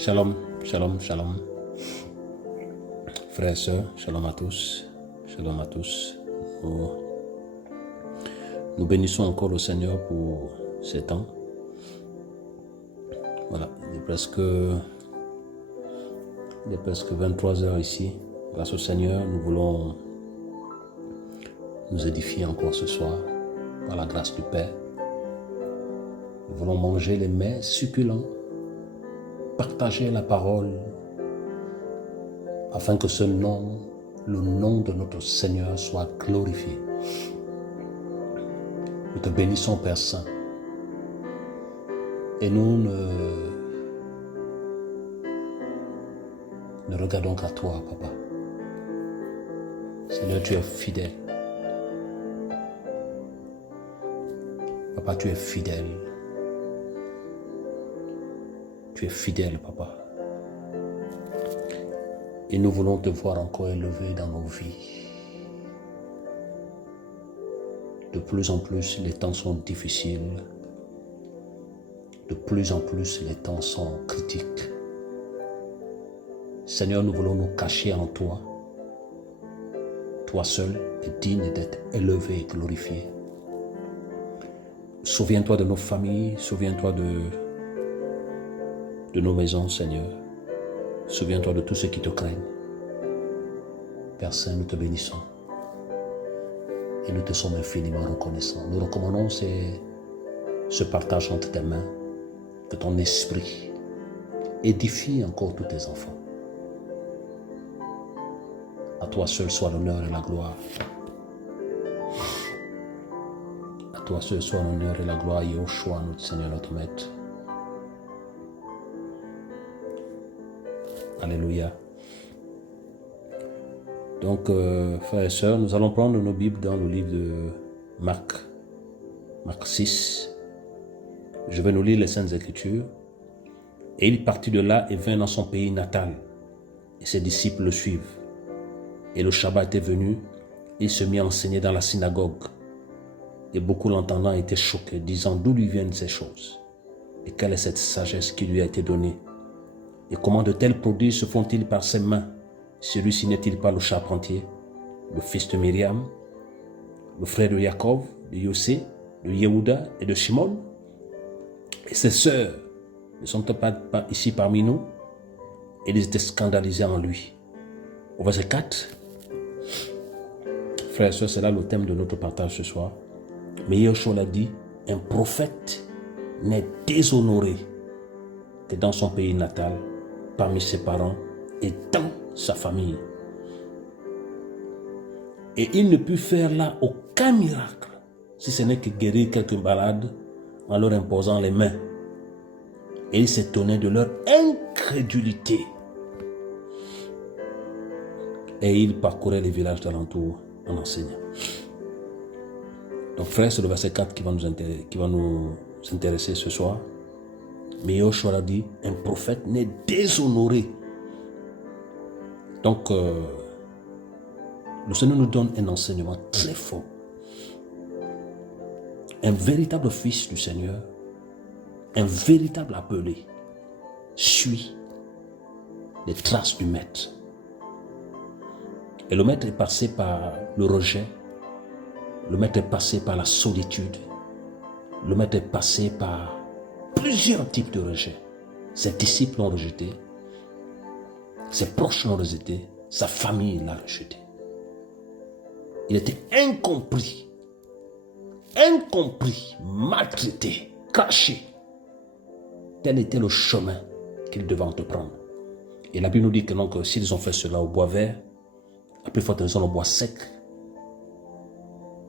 Shalom, shalom, shalom. Frères et sœurs, shalom à tous. Shalom à tous. Nous bénissons encore le Seigneur pour ces temps. Voilà, il est presque 23 heures ici. Grâce au Seigneur, nous voulons nous édifier encore ce soir par la grâce du Père. Nous voulons manger les mets succulents, partager la parole afin que ce nom, le nom de notre Seigneur soit glorifié. Nous te bénissons, Père Saint. Et nous ne regardons qu'à toi, Papa. Seigneur, tu es fidèle. Papa, tu es fidèle. Tu es fidèle, Papa. Et nous voulons te voir encore élevé dans nos vies. De plus en plus, les temps sont difficiles. De plus en plus, les temps sont critiques. Seigneur, nous voulons nous cacher en toi. Toi seul est digne d'être élevé et glorifié. Souviens-toi de nos familles, souviens-toi de nos maisons, Seigneur. Souviens-toi de tous ceux qui te craignent. Père Saint, nous te bénissons. Et nous te sommes infiniment reconnaissants. Nous recommandons ce partage entre tes mains. Que ton esprit édifie encore tous tes enfants. À toi seul soit l'honneur et la gloire. À toi seul soit l'honneur et la gloire, Yahushua, notre Seigneur, notre Maître. Alléluia. Donc, frères et sœurs, nous allons prendre nos Bibles dans le livre de Marc 6. Je vais nous lire les Saintes Écritures. Et il partit de là et vint dans son pays natal. Et ses disciples le suivent. Et le Shabbat était venu, il se mit à enseigner dans la synagogue. Et beaucoup l'entendant étaient choqués, disant d'où lui viennent ces choses. Et quelle est cette sagesse qui lui a été donnée. Et comment de tels prodiges se font-ils par ses mains? Celui-ci n'est-il pas le charpentier, le fils de Myriam, le frère de Jacob, de Yossé, de Yehuda et de Shimon? Et ses sœurs ne sont-elles pas ici parmi nous? Et ils étaient scandalisés en lui. Au verset 4, frères et sœurs, c'est là le thème de notre partage ce soir. Mais Yahushua l'a dit, un prophète n'est déshonoré que dans son pays natal, parmi ses parents et dans sa famille. Et il ne put faire là aucun miracle, si ce n'est que guérir quelques malades en leur imposant les mains. Et il s'étonnait de leur incrédulité. Et il parcourait les villages d'alentour en enseignant. Donc frère, c'est le verset 4 qui va nous intéresser ce soir. Mais Yahushua a dit, un prophète n'est déshonoré. Donc, le Seigneur nous donne un enseignement très fort. Un véritable fils du Seigneur, un véritable appelé, suit les traces du maître. Et le maître est passé par le rejet, le maître est passé par la solitude, le maître est passé par plusieurs types de rejet. Ses disciples l'ont rejeté, ses proches l'ont rejeté, sa famille l'a rejeté. Il était incompris, maltraité, caché. Tel était le chemin qu'il devait entreprendre. Et la Bible nous dit que donc, s'ils ont fait cela au bois vert, à plus forte raison au bois sec.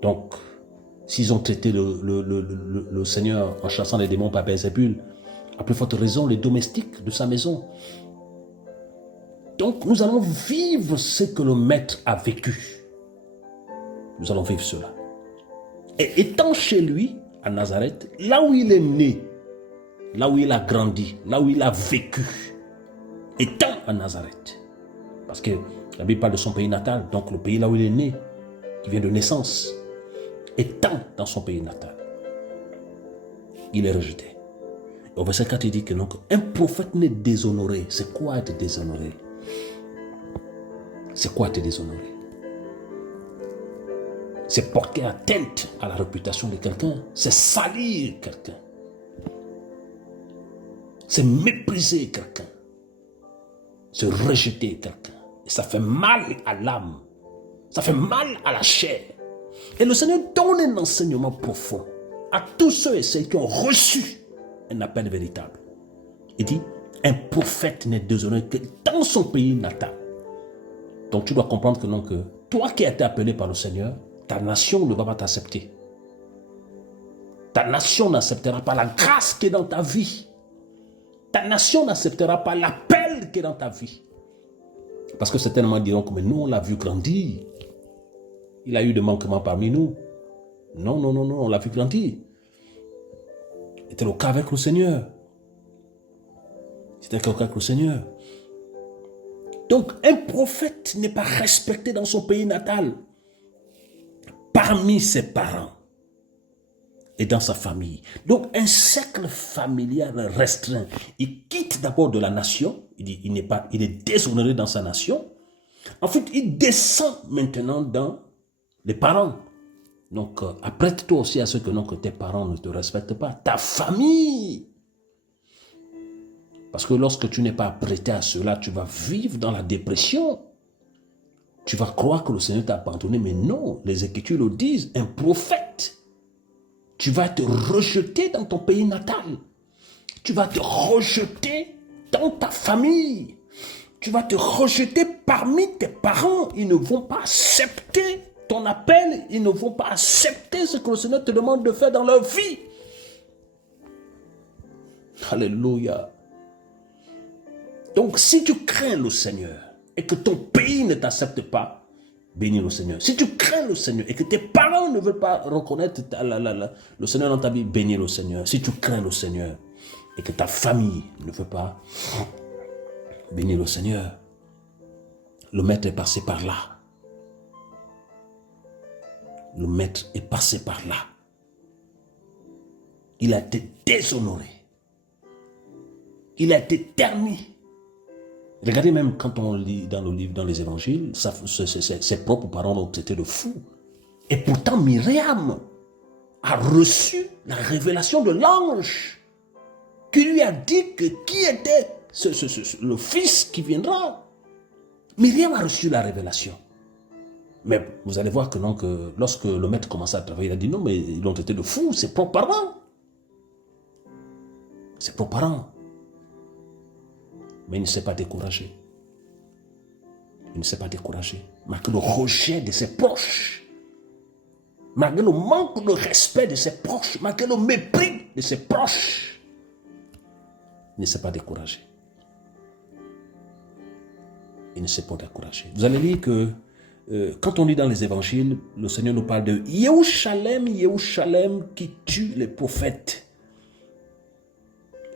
Donc, s'ils ont traité le Seigneur en chassant les démons par Bézébul, à plus forte raison les domestiques de sa maison. Donc, nous allons vivre ce que le Maître a vécu. Nous allons vivre cela. Et étant chez lui, à Nazareth, là où il est né, là où il a grandi, là où il a vécu, étant à Nazareth. Parce que la Bible parle de son pays natal, donc le pays là où il est né, qui vient de naissance, étant dans son pays natal, il est rejeté. Au verset 4, il dit que donc, un prophète n'est déshonoré. C'est quoi être déshonoré? C'est quoi être déshonoré? C'est porter atteinte à la réputation de quelqu'un. C'est salir quelqu'un. C'est mépriser quelqu'un. C'est rejeter quelqu'un. Et ça fait mal à l'âme. Ça fait mal à la chair. Et le Seigneur donne un enseignement profond à tous ceux et celles qui ont reçu un appel véritable. Il dit, un prophète n'est déshonoré que dans son pays natal. Donc tu dois comprendre que non, que toi qui as été appelé par le Seigneur, ta nation ne va pas t'accepter. Ta nation n'acceptera pas la grâce qui est dans ta vie. Ta nation n'acceptera pas l'appel qui est dans ta vie. Parce que certainement diront que mais nous on l'a vu grandir. Il a eu des manquements parmi nous. Non, non, non, non, on l'a vu grandir. C'était le cas avec le Seigneur. C'était le cas avec le Seigneur. Donc, un prophète n'est pas respecté dans son pays natal, parmi ses parents et dans sa famille. Donc, un cercle familial restreint. Il quitte d'abord de la nation. Il est déshonoré dans sa nation. Ensuite, il descend maintenant dans les parents. Donc, apprête-toi aussi à ce que, non, que tes parents ne te respectent pas. Ta famille. Parce que lorsque tu n'es pas prêté à cela, tu vas vivre dans la dépression. Tu vas croire que le Seigneur t'a abandonné, mais non, les Écritures le disent, un prophète. Tu vas te rejeter dans ton pays natal. Tu vas te rejeter dans ta famille. Tu vas te rejeter parmi tes parents. Ils ne vont pas accepter ton appel. Ils ne vont pas accepter ce que le Seigneur te demande de faire dans leur vie. Alléluia. Donc, si tu crains le Seigneur et que ton pays ne t'accepte pas, bénis le Seigneur. Si tu crains le Seigneur et que tes parents ne veulent pas reconnaître le Seigneur dans ta vie, bénis le Seigneur. Si tu crains le Seigneur et que ta famille ne veut pas, bénis le Seigneur. Le maître est passé par là. Le maître est passé par là. Il a été déshonoré. Il a été terni. Regardez même quand on lit dans le livre, dans les évangiles, ses propres parents ont été de fous. Et pourtant Myriam a reçu la révélation de l'ange qui lui a dit que qui était le fils qui viendra. Myriam a reçu la révélation. Mais vous allez voir que, non, que lorsque le maître commençait à travailler, il a dit non, mais ils ont été de fous, ses propres parents. Ses propres parents. Mais il ne s'est pas découragé. Il ne s'est pas découragé. Malgré le rejet de ses proches, malgré le manque de respect de ses proches, malgré le mépris de ses proches, il ne s'est pas découragé. Il ne s'est pas découragé. Vous allez lire que quand on lit dans les évangiles, le Seigneur nous parle de Yéhouchalem, Yéhouchalem qui tue les prophètes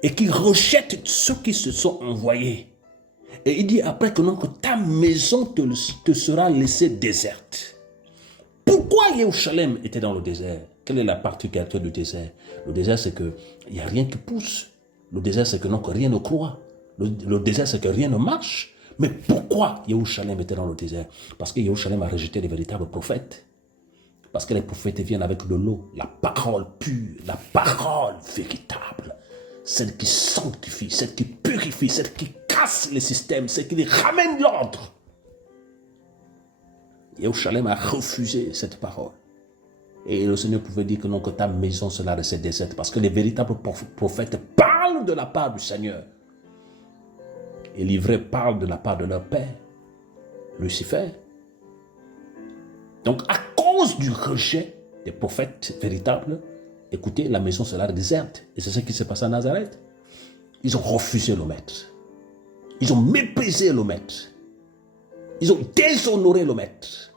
et qui rejette ceux qui se sont envoyés. Et il dit après que, non, que ta maison te sera laissée déserte. Pourquoi Yéhouchalem était dans le désert? Quelle est la particularité du désert? Le désert, c'est qu'il n'y a rien qui pousse. Le désert, c'est que, non, que rien ne croît. Le désert, c'est que rien ne marche. Mais pourquoi Yéhouchalem était dans le désert? Parce que Yéhouchalem a rejeté les véritables prophètes. Parce que les prophètes viennent avec de l'eau, la parole pure, la parole véritable. Celle qui sanctifie, celle qui purifie, celle qui casse les systèmes, celle qui ramène l'ordre. Yéhouchalem a refusé cette parole. Et le Seigneur pouvait dire que non, que ta maison sera restée déserte. Parce que les véritables prophètes parlent de la part du Seigneur. Et les vrais parlent de la part de leur père, Lucifer. Donc, à cause du rejet des prophètes véritables, écoutez, la maison sera déserte. Et c'est ce qui s'est passé à Nazareth. Ils ont refusé le maître. Ils ont méprisé le maître. Ils ont déshonoré le maître.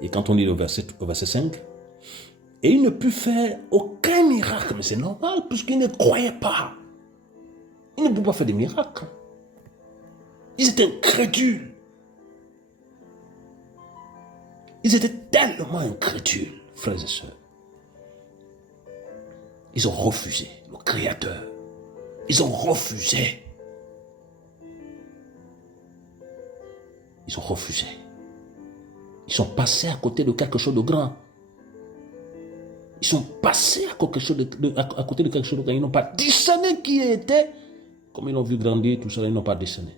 Et quand on lit au verset 5, et il ne put faire aucun miracle. Mais c'est normal, puisqu'ils ne croyaient pas. Ils ne pouvaient pas faire des miracles. Ils étaient incrédules. Ils étaient tellement incrédules, frères et sœurs. Ils ont refusé le Créateur. Ils ont refusé. Ils ont refusé. Ils sont passés à côté de quelque chose de grand. Ils sont passés à côté de quelque chose de grand. Ils n'ont pas discerné qui était. Comme ils l'ont vu grandir, tout ça, ils n'ont pas discerné.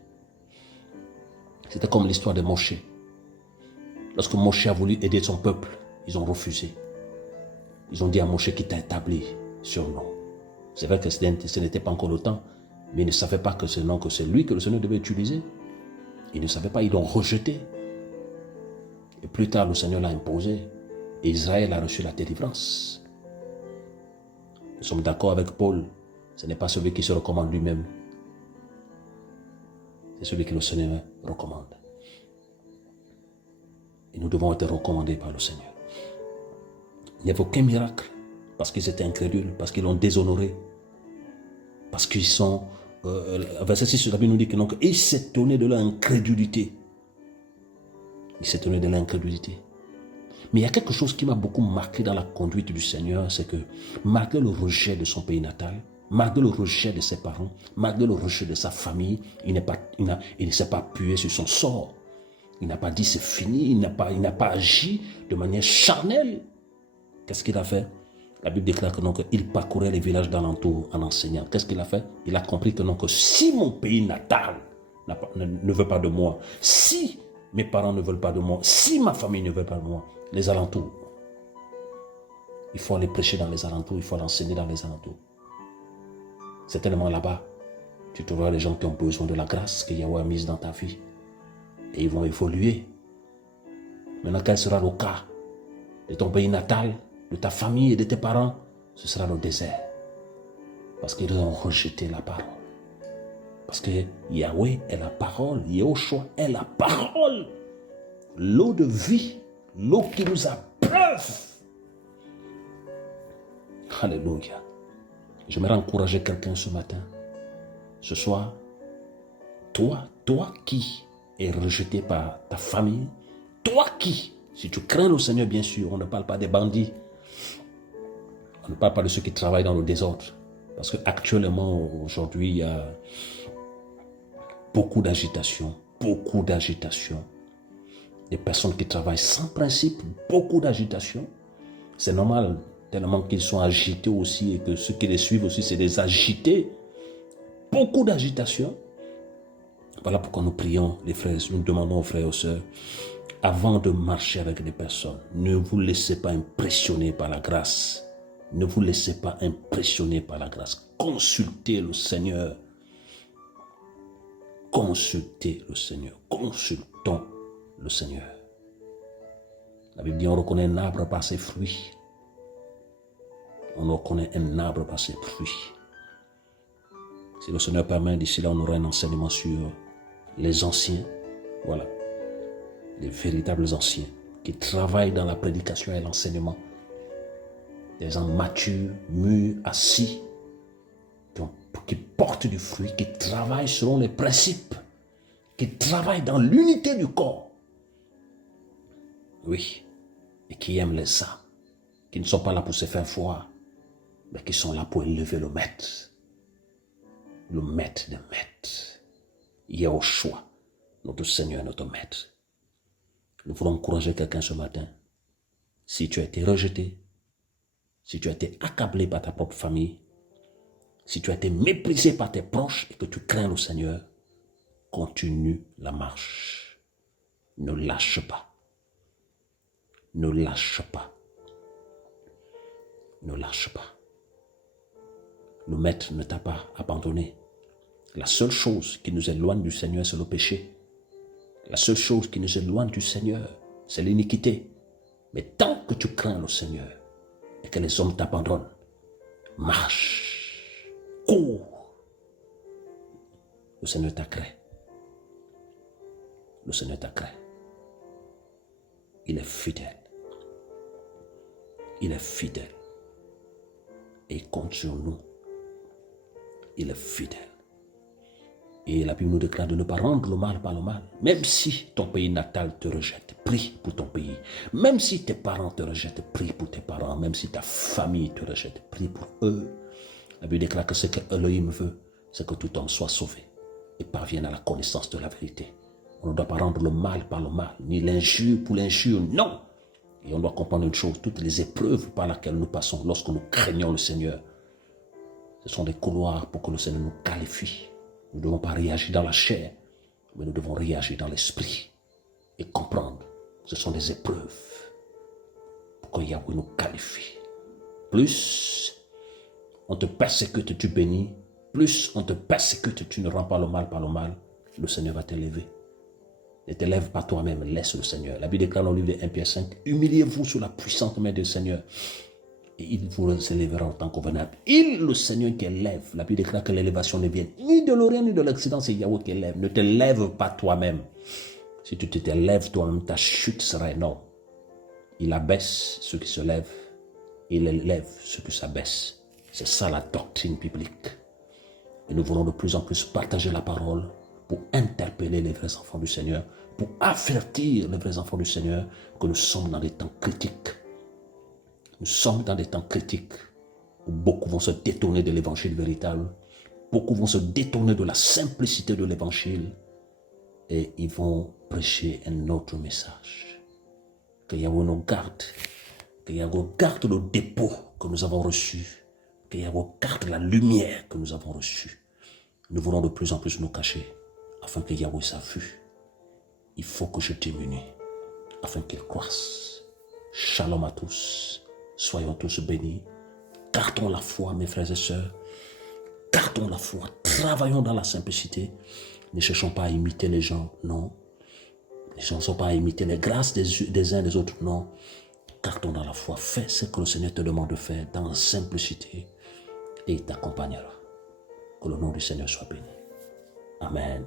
C'était comme l'histoire de Moshe. Lorsque Moshe a voulu aider son peuple, ils ont refusé. Ils ont dit à Moshe qui t'a établi sur nous. C'est vrai que ce n'était pas encore le temps, mais ils ne savaient pas que c'est lui que le Seigneur devait utiliser. Ils ne savaient pas, ils l'ont rejeté. Et plus tard, le Seigneur l'a imposé. Et Israël a reçu la délivrance. Nous sommes d'accord avec Paul. Ce n'est pas celui qui se recommande lui-même. C'est celui que le Seigneur recommande. Et nous devons être recommandés par le Seigneur. Il n'y avait aucun miracle parce qu'ils étaient incrédules, parce qu'ils l'ont déshonoré, parce qu'ils sont... verset 6, la Bible nous dit que donc, ils s'étonnaient de leur incrédulité. Ils s'étonnaient de leur incrédulité. Mais il y a quelque chose qui m'a beaucoup marqué dans la conduite du Seigneur, c'est que malgré le rejet de son pays natal, malgré le rejet de ses parents, malgré le rejet de sa famille, il ne s'est pas appuyé sur son sort. Il n'a pas dit c'est fini, il n'a pas agi de manière charnelle. Qu'est-ce qu'il a fait? La Bible déclare que donc, il parcourait les villages d'alentour en enseignant. Qu'est-ce qu'il a fait? Il a compris que donc, si mon pays natal ne veut pas de moi, si mes parents ne veulent pas de moi, si ma famille ne veut pas de moi, les alentours, il faut aller prêcher dans les alentours, il faut aller enseigner dans les alentours. Certainement là-bas, tu trouveras les gens qui ont besoin de la grâce que Yahweh a mise dans ta vie. Et ils vont évoluer. Maintenant, quel sera le cas de ton pays natal, de ta famille et de tes parents? Ce sera le désert. Parce qu'ils ont rejeté la parole. Parce que Yahweh est la parole, Yahushua est la parole. L'eau de vie, l'eau qui nous abreuve. Alléluia. J'aimerais encourager quelqu'un ce matin. Ce soir, toi qui es rejeté par ta famille, toi qui, si tu crains le Seigneur, bien sûr, on ne parle pas des bandits, on ne parle pas de ceux qui travaillent dans le désordre, parce qu'actuellement, aujourd'hui, il y a beaucoup d'agitation, des personnes qui travaillent sans principe, beaucoup d'agitation. C'est normal, tellement qu'ils sont agités aussi et que ceux qui les suivent aussi, c'est des agités. Beaucoup d'agitation. Voilà pourquoi nous prions, les frères, nous demandons aux frères et aux sœurs, avant de marcher avec des personnes, ne vous laissez pas impressionner par la grâce. Ne vous laissez pas impressionner par la grâce. Consultez le Seigneur. Consultez le Seigneur. Consultons le Seigneur. La Bible dit on reconnaît un arbre par ses fruits. On reconnaît un arbre par ses fruits. Si le Seigneur permet, d'ici là, on aura un enseignement sur les anciens. Voilà. Les véritables anciens qui travaillent dans la prédication et l'enseignement. Des gens matures, mûrs, assis, qui portent du fruit, qui travaillent selon les principes, qui travaillent dans l'unité du corps. Oui. Et qui aiment les âmes, qui ne sont pas là pour se faire voir, mais qui sont là pour élever le maître. Le maître des maîtres. Yahushua, notre Seigneur, notre maître. Nous voulons encourager quelqu'un ce matin. Si tu as été rejeté, si tu as été accablé par ta propre famille, si tu as été méprisé par tes proches et que tu crains le Seigneur, continue la marche. Ne lâche pas. Ne lâche pas. Ne lâche pas. Le maître ne t'a pas abandonné. La seule chose qui nous éloigne du Seigneur, c'est le péché. La seule chose qui nous éloigne du Seigneur, c'est l'iniquité. Mais tant que tu crains le Seigneur et que les hommes t'abandonnent, marche, cours. Le Seigneur t'a créé. Le Seigneur t'a créé. Il est fidèle. Il est fidèle. Et il compte sur nous. Il est fidèle. Et la Bible nous déclare de ne pas rendre le mal par le mal. Même si ton pays natal te rejette, prie pour ton pays. Même si tes parents te rejettent, prie pour tes parents. Même si ta famille te rejette, prie pour eux. La Bible déclare que ce que Elohim veut, c'est que tout homme soit sauvé et parvienne à la connaissance de la vérité. On ne doit pas rendre le mal par le mal, ni l'injure pour l'injure, non. Et on doit comprendre une chose, toutes les épreuves par lesquelles nous passons lorsque nous craignons le Seigneur, ce sont des couloirs pour que le Seigneur nous qualifie. Nous ne devons pas réagir dans la chair, mais nous devons réagir dans l'esprit et comprendre que ce sont des épreuves pour que Yahweh nous qualifie. Plus on te persécute, tu bénis. Plus on te persécute, tu ne rends pas le mal par le mal, le Seigneur va t'élever. Ne t'élève pas toi-même, laisse le Seigneur. La Bible déclare dans le livre de 1 Pierre 5, humiliez-vous sous la puissante main du Seigneur et il vous élèvera en temps convenable. Il, le Seigneur qui élève, la Bible déclare que l'élévation ne vient ni de l'Orient ni de l'Occident, c'est Yahweh qui élève. Ne te lève pas toi-même. Si tu te lèves toi-même, ta chute sera énorme. Il abaisse ceux qui se lèvent, il élève ceux qui s'abaissent. C'est ça la doctrine biblique. Et nous voulons de plus en plus partager la parole pour interpeller les vrais enfants du Seigneur, pour avertir les vrais enfants du Seigneur que nous sommes dans des temps critiques. Nous sommes dans des temps critiques où beaucoup vont se détourner de l'évangile véritable, beaucoup vont se détourner de la simplicité de l'évangile et ils vont prêcher un autre message. Que Yahweh nous garde, que Yahweh garde le dépôt que nous avons reçu, que Yahweh garde la lumière que nous avons reçue. Nous voulons de plus en plus nous cacher afin que Yahweh soit vu. Il faut que je diminue afin qu'il croisse. Shalom à tous. Soyons tous bénis. Gardons la foi, mes frères et sœurs. Gardons la foi. Travaillons dans la simplicité. Ne cherchons pas à imiter les gens, non. Ne cherchons pas à imiter les grâces des uns des autres, non. Gardons dans la foi. Fais ce que le Seigneur te demande de faire dans la simplicité et il t'accompagnera. Que le nom du Seigneur soit béni. Amen.